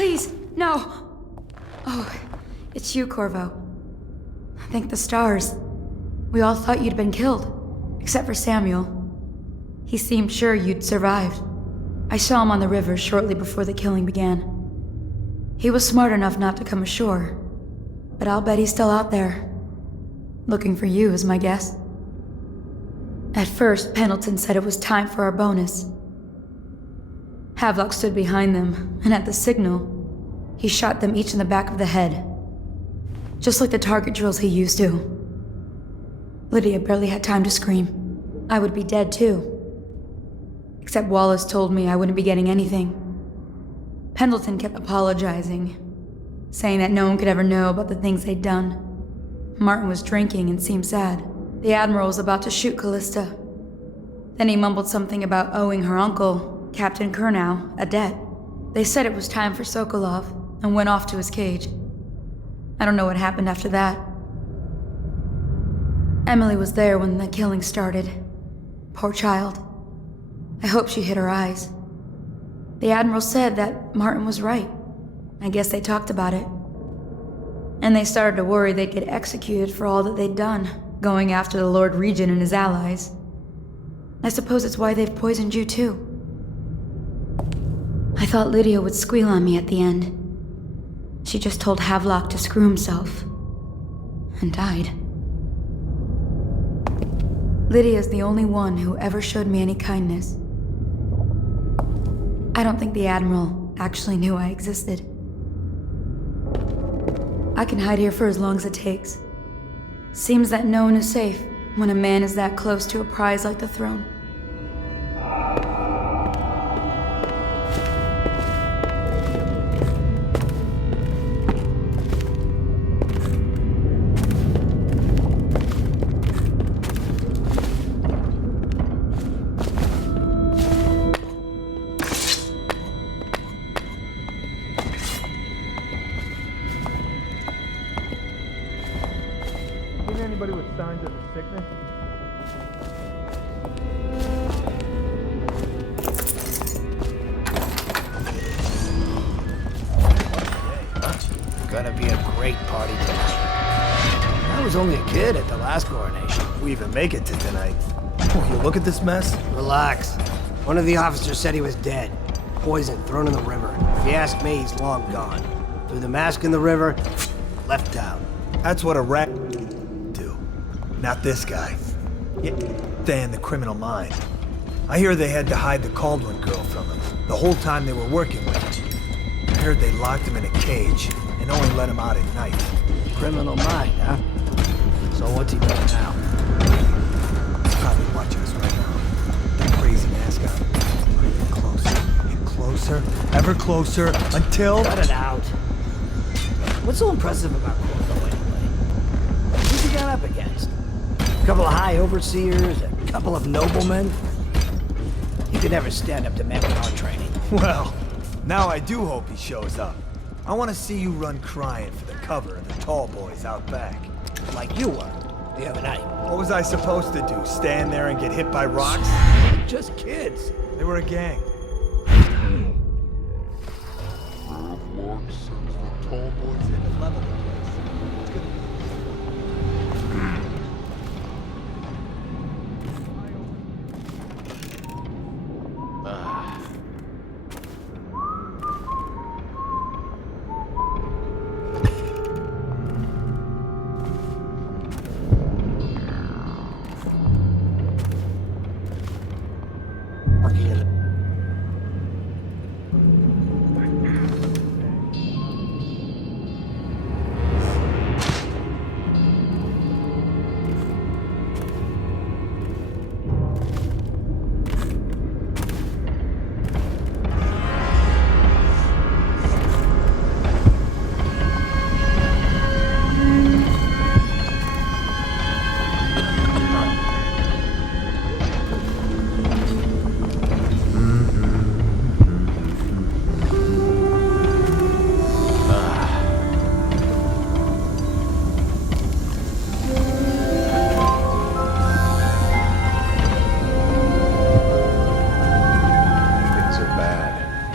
Please, no! Oh, it's you, Corvo. Thank the stars. We all thought you'd been killed, except for Samuel. He seemed sure you'd survived. I saw him on the river shortly before the killing began. He was smart enough not to come ashore, but I'll bet he's still out there. Looking for you is my guess. At first, Pendleton said it was time for our bonus. Havelock stood behind them, and at the signal, he shot them each in the back of the head. Just like the target drills he used to. Lydia barely had time to scream. I would be dead too. Except Wallace told me I wouldn't be getting anything. Pendleton kept apologizing, saying that no one could ever know about the things they'd done. Martin was drinking and seemed sad. The Admiral was about to shoot Callista. Then he mumbled something about owing her uncle, Captain Kurnow, a debt. They said it was time for Sokolov, and went off to his cage. I don't know what happened after that. Emily was there when the killing started. Poor child. I hope she hid her eyes. The Admiral said that Martin was right. I guess they talked about it. And they started to worry they'd get executed for all that they'd done, going after the Lord Regent and his allies. I suppose it's why they've poisoned you too. I thought Lydia would squeal on me at the end. She just told Havelock to screw himself. And died. Lydia's the only one who ever showed me any kindness. I don't think the Admiral actually knew I existed. I can hide here for as long as it takes. Seems that no one is safe when a man is that close to a prize like the throne. Anybody with signs of a sickness? Gonna be a great party tonight. I was only a kid at the last coronation. We even make it to tonight. Oh, you look at this mess? Relax. One of the officers said he was dead. Poisoned, thrown in the river. If you ask me, he's long gone. Threw the mask in the river, left town. That's what a rat do. Not this guy. Yeah, stay in the criminal mind. I hear they had to hide the Caldwell girl from him the whole time they were working with him. I heard they locked him in a cage and only let him out at night. Criminal mind, huh? So what's he doing now? He's probably watching us right now. That crazy mascot. Get closer. Get closer. Ever closer. Until... Cut it out. What's so impressive about Corvo anyway? Who's he got up against? A couple of high overseers? A couple of noblemen? You could never stand up to men with our training. Well, now I do hope he shows up. I want to see you run crying for the cover of the tall boys out back. Like you were the other night. What was I supposed to do? Stand there and get hit by rocks? Just kids. They were a gang. Tall boys in the level of the place. It's gonna Working in the...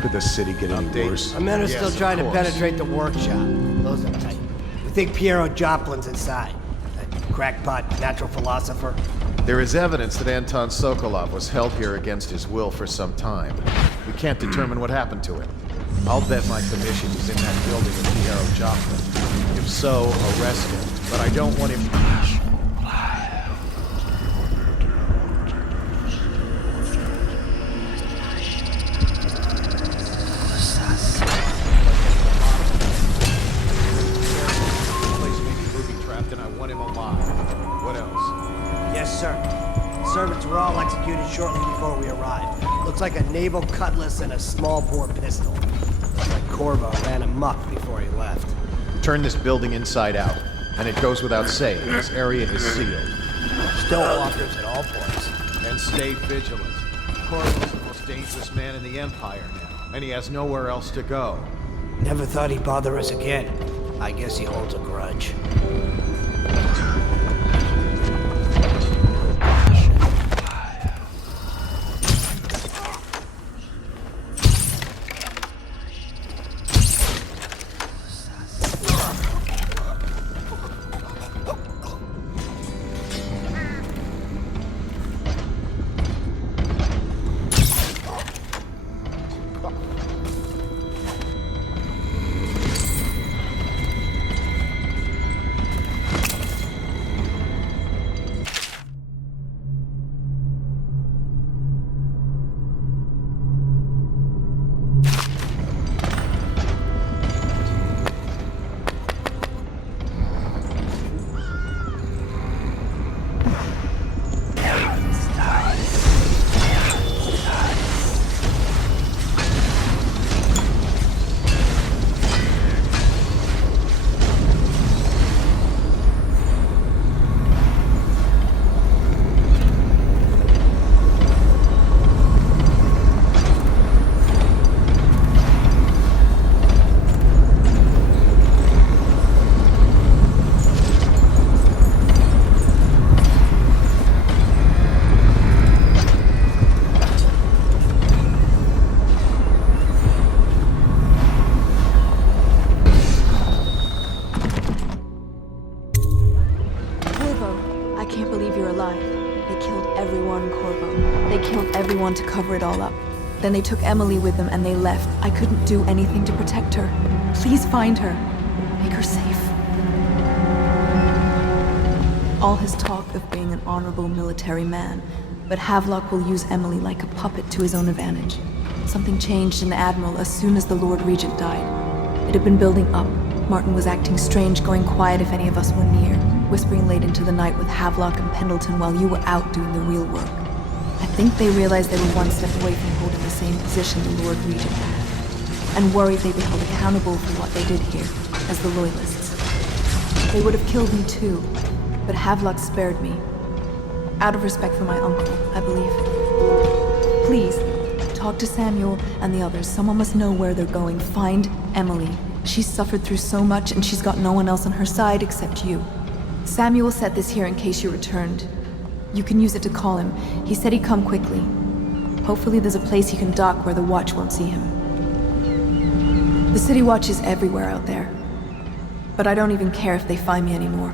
Could the city get any worse? Our men are Yes, still of trying to course. penetrate the workshop. Those are tight. We think Piero Joplin's inside. That crackpot natural philosopher. There is evidence that Anton Sokolov was held here against his will for some time. We can't determine what happened to him. I'll bet my commission is in that building with Piero Joplin. If so, arrest him. But I don't want him... place may be booby-trapped and I want him alive. What else? Yes, sir. Servants were all executed shortly before we arrived. Looks like a naval cutlass and a small-bore pistol. Looks like Corvo ran amok before he left. Turn this building inside out. And it goes without saying, this area is sealed. Stonewalkers at all points. And stay vigilant. Corvo's the most dangerous man in the Empire now, and he has nowhere else to go. Never thought he'd bother us again. I guess he holds a grudge. To cover it all up. Then they took Emily with them and they left. I couldn't do anything to protect her. Please find her. Make her safe. All his talk of being an honorable military man, but Havelock will use Emily like a puppet to his own advantage. Something changed in the Admiral as soon as the Lord Regent died. It had been building up. Martin was acting strange, going quiet if any of us were near, whispering late into the night with Havelock and Pendleton while you were out doing the real work. I think they realized they were one step away from holding the same position the Lord Regent had, and worried they'd be held accountable for what they did here, as the Loyalists. They would have killed me too, but Havelock spared me. Out of respect for my uncle, I believe. Please, talk to Samuel and the others. Someone must know where they're going. Find Emily. She's suffered through so much and she's got no one else on her side except you. Samuel set this here in case you returned. You can use it to call him. He said he'd come quickly. Hopefully there's a place he can dock where the Watch won't see him. The City Watch is everywhere out there. But I don't even care if they find me anymore.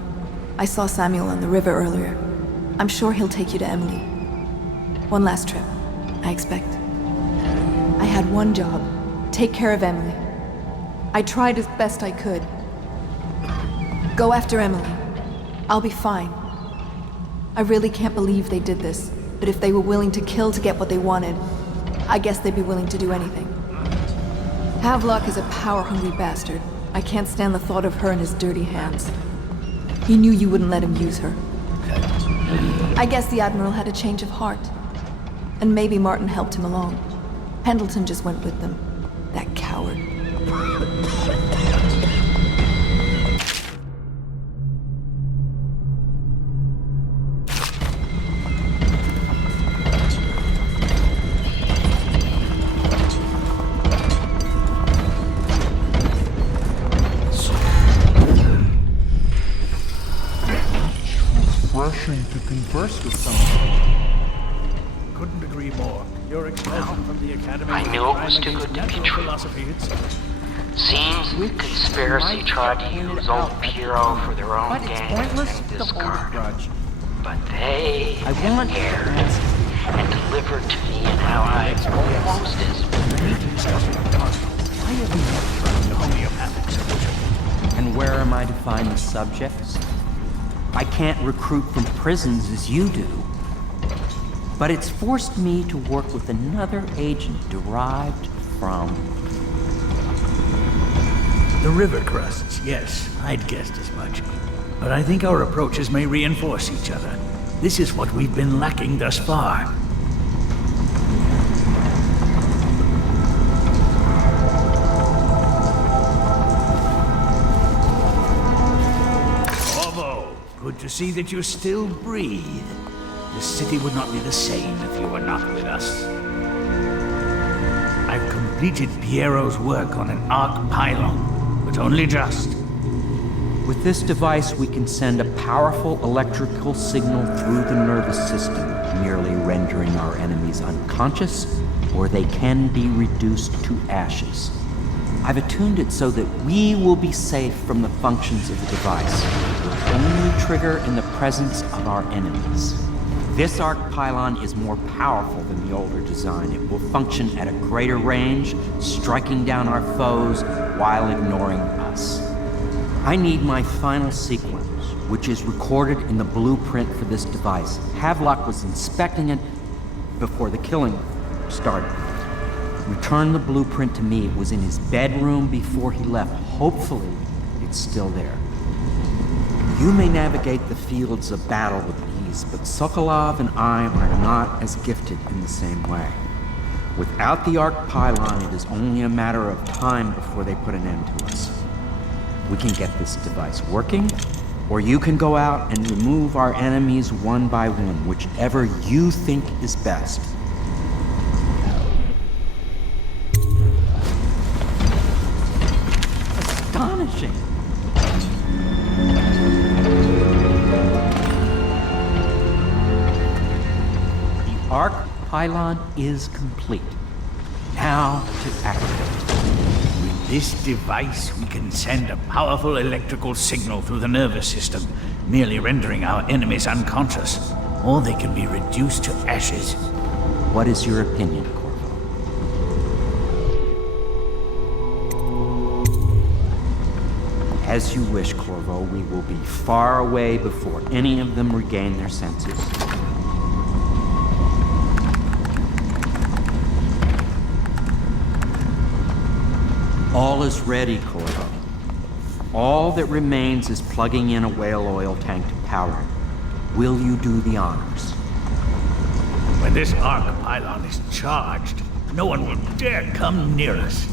I saw Samuel on the river earlier. I'm sure he'll take you to Emily. One last trip, I expect. I had one job. Take care of Emily. I tried as best I could. Go after Emily. I'll be fine. I really can't believe they did this, but if they were willing to kill to get what they wanted, I guess they'd be willing to do anything. Havelock is a power-hungry bastard. I can't stand the thought of her in his dirty hands. He knew you wouldn't let him use her. I guess the Admiral had a change of heart. And maybe Martin helped him along. Pendleton just went with them. That coward. Refreshing to converse with someone. Couldn't agree more. You're a expulsion from the academy. I knew it was too good to be true. Seems the conspiracy tried to use old Piero for their own gain and discard him. But they dared and delivered to me in how I almost as Why have you not tried the homeopathic solution? And where am I to find the subjects? I can't recruit from prisons as you do. But it's forced me to work with another agent derived from... The river crusts, yes, I'd guessed as much. But I think our approaches may reinforce each other. This is what we've been lacking thus far. Corvo, good to see that you still breathe. The city would not be the same if you were not with us. I've completed Piero's work on an arc pylon, but only just. With this device, we can send a powerful electrical signal through the nervous system, merely rendering our enemies unconscious, or they can be reduced to ashes. I've attuned it so that we will be safe from the functions of the device. It will only trigger in the presence of our enemies. This arc pylon is more powerful than the older design. It will function at a greater range, striking down our foes while ignoring us. I need my final sequence, which is recorded in the blueprint for this device. Havelock was inspecting it before the killing started. Return the blueprint to me. It was in his bedroom before he left. Hopefully, it's still there. You may navigate the fields of battle with ease, but Sokolov and I are not as gifted in the same way. Without the arc pylon, it is only a matter of time before they put an end to us. We can get this device working, or you can go out and remove our enemies one by one, whichever you think is best. Astonishing! The arc pylon is complete. Now to activate. With this device, we can send a powerful electrical signal through the nervous system, merely rendering our enemies unconscious, or they can be reduced to ashes. What is your opinion, Corvo? As you wish, Corvo. We will be far away before any of them regain their senses. All is ready, Corvo. All that remains is plugging in a whale oil tank to power it. Will you do the honors? When this arc pylon is charged, no one will dare come near us.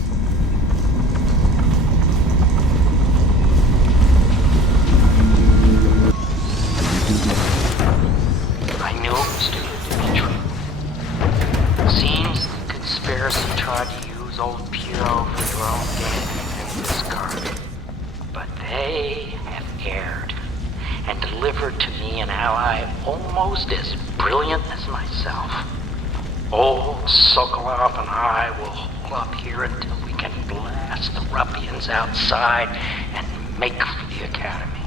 I knew it was too good to be true. Seems the conspiracy tried to use old Piero for their own gain and discard. But they have erred and delivered to me an ally almost as brilliant as myself. Old Sokolov and I will hold up here until we can blast the ruffians outside and make for the academy.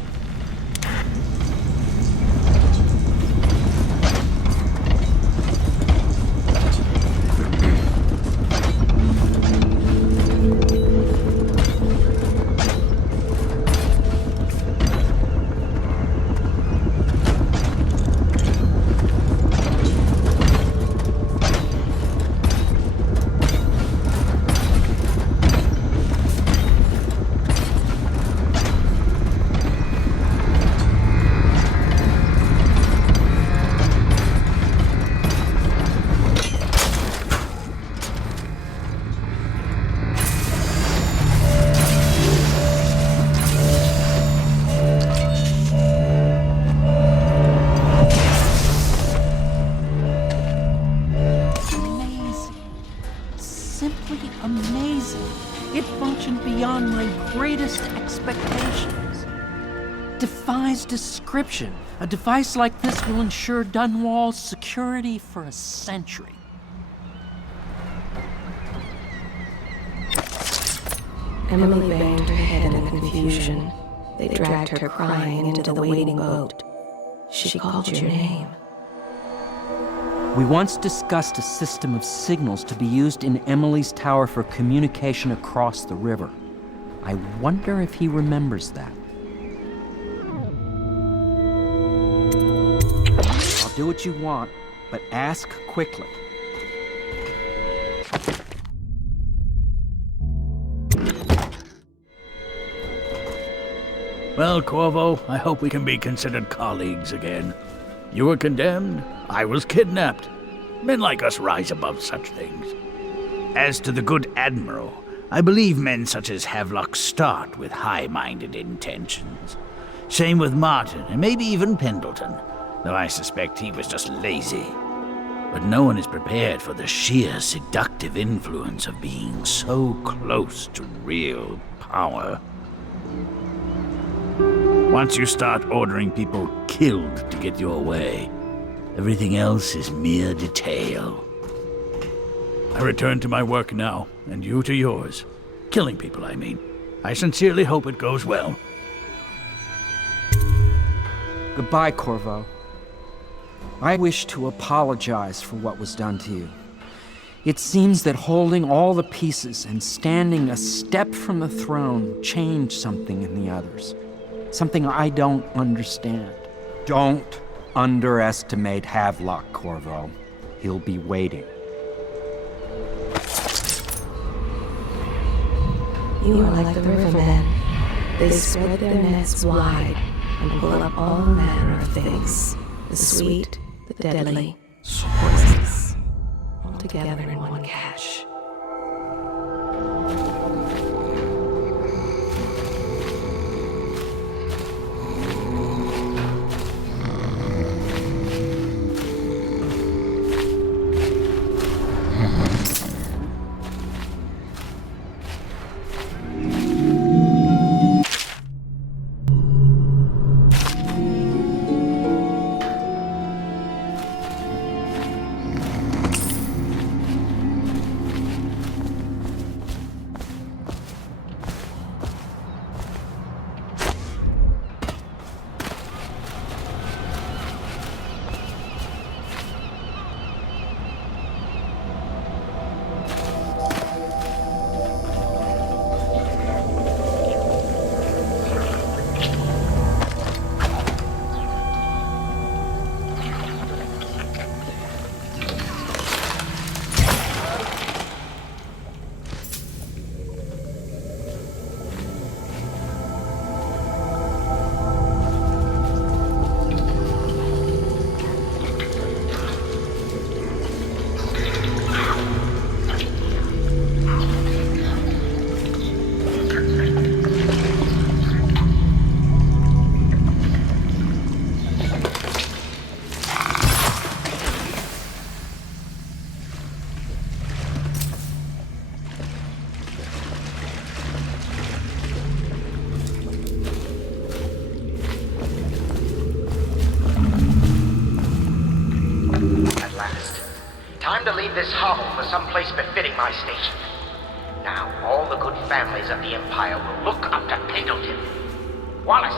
Amazing. It functioned beyond my greatest expectations. Defies description. A device like this will ensure Dunwall's security for a century. Emily banged her head in the confusion. They dragged her crying into the waiting boat. She called your name. We once discussed a system of signals to be used in Emily's tower for communication across the river. I wonder if he remembers that. I'll do what you want, but ask quickly. Well, Corvo, I hope we can be considered colleagues again. You were condemned, I was kidnapped. Men like us rise above such things. As to the good Admiral, I believe men such as Havelock start with high-minded intentions. Same with Martin, and maybe even Pendleton, though I suspect he was just lazy. But no one is prepared for the sheer seductive influence of being so close to real power. Once you start ordering people killed to get your way, everything else is mere detail. I return to my work now, and you to yours. Killing people, I mean. I sincerely hope it goes well. Goodbye, Corvo. I wish to apologize for what was done to you. It seems that holding all the pieces and standing a step from the throne changed something in the others. Something I don't understand. Don't underestimate Havelock, Corvo. He'll be waiting. You are like the rivermen. They spread their nets wide and pull up all manner of things. The sweet, the deadly, poisonous, all together in one catch. Time to leave this hovel for some place befitting my station. Now, all the good families of the Empire will look up to Pendleton. Wallace,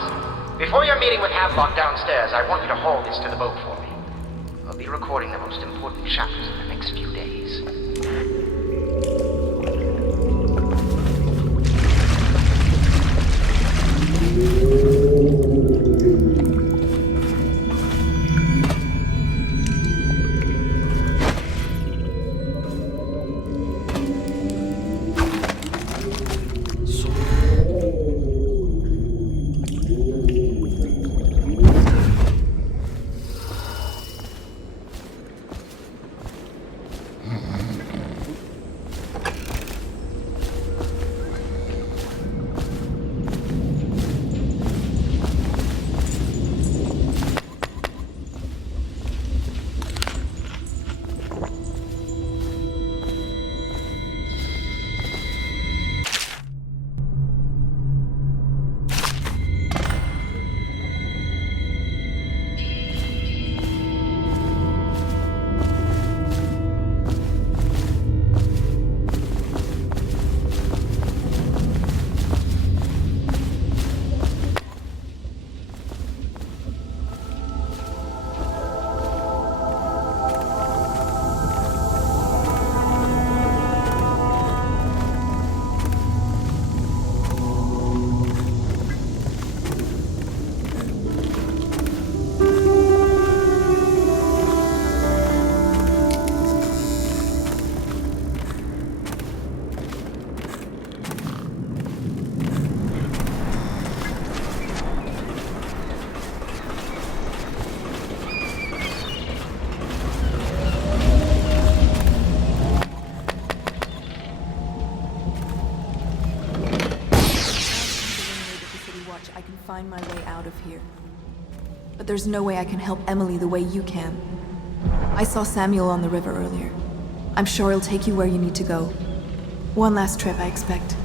before your meeting with Havelock downstairs, I want you to haul this to the boat for me. We'll be recording the most important chapters in the next few days. I can find my way out of here. But there's no way I can help Emily the way you can. I saw Samuel on the river earlier. I'm sure he'll take you where you need to go. One last trip, I expect.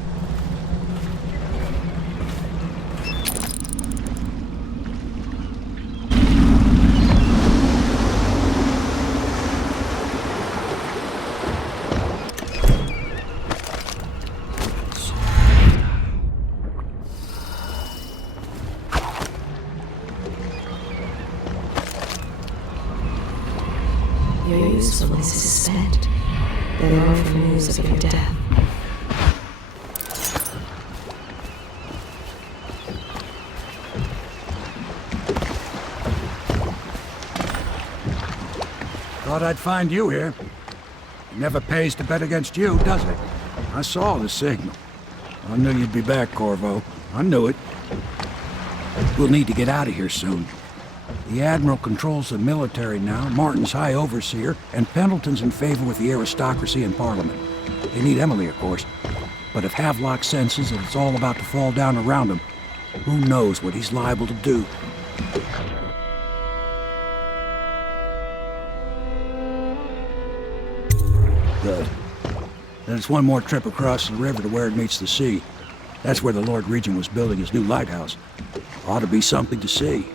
Your usefulness is spent. They long for news of your death. Thought I'd find you here. It never pays to bet against you, does it? I saw the signal. I knew you'd be back, Corvo. I knew it. We'll need to get out of here soon. The Admiral controls the military now, Martin's High Overseer, and Pendleton's in favor with the aristocracy and Parliament. They need Emily, of course. But if Havelock senses that it's all about to fall down around him, who knows what he's liable to do. Good. Then it's one more trip across the river to where it meets the sea. That's where the Lord Regent was building his new lighthouse. Ought to be something to see.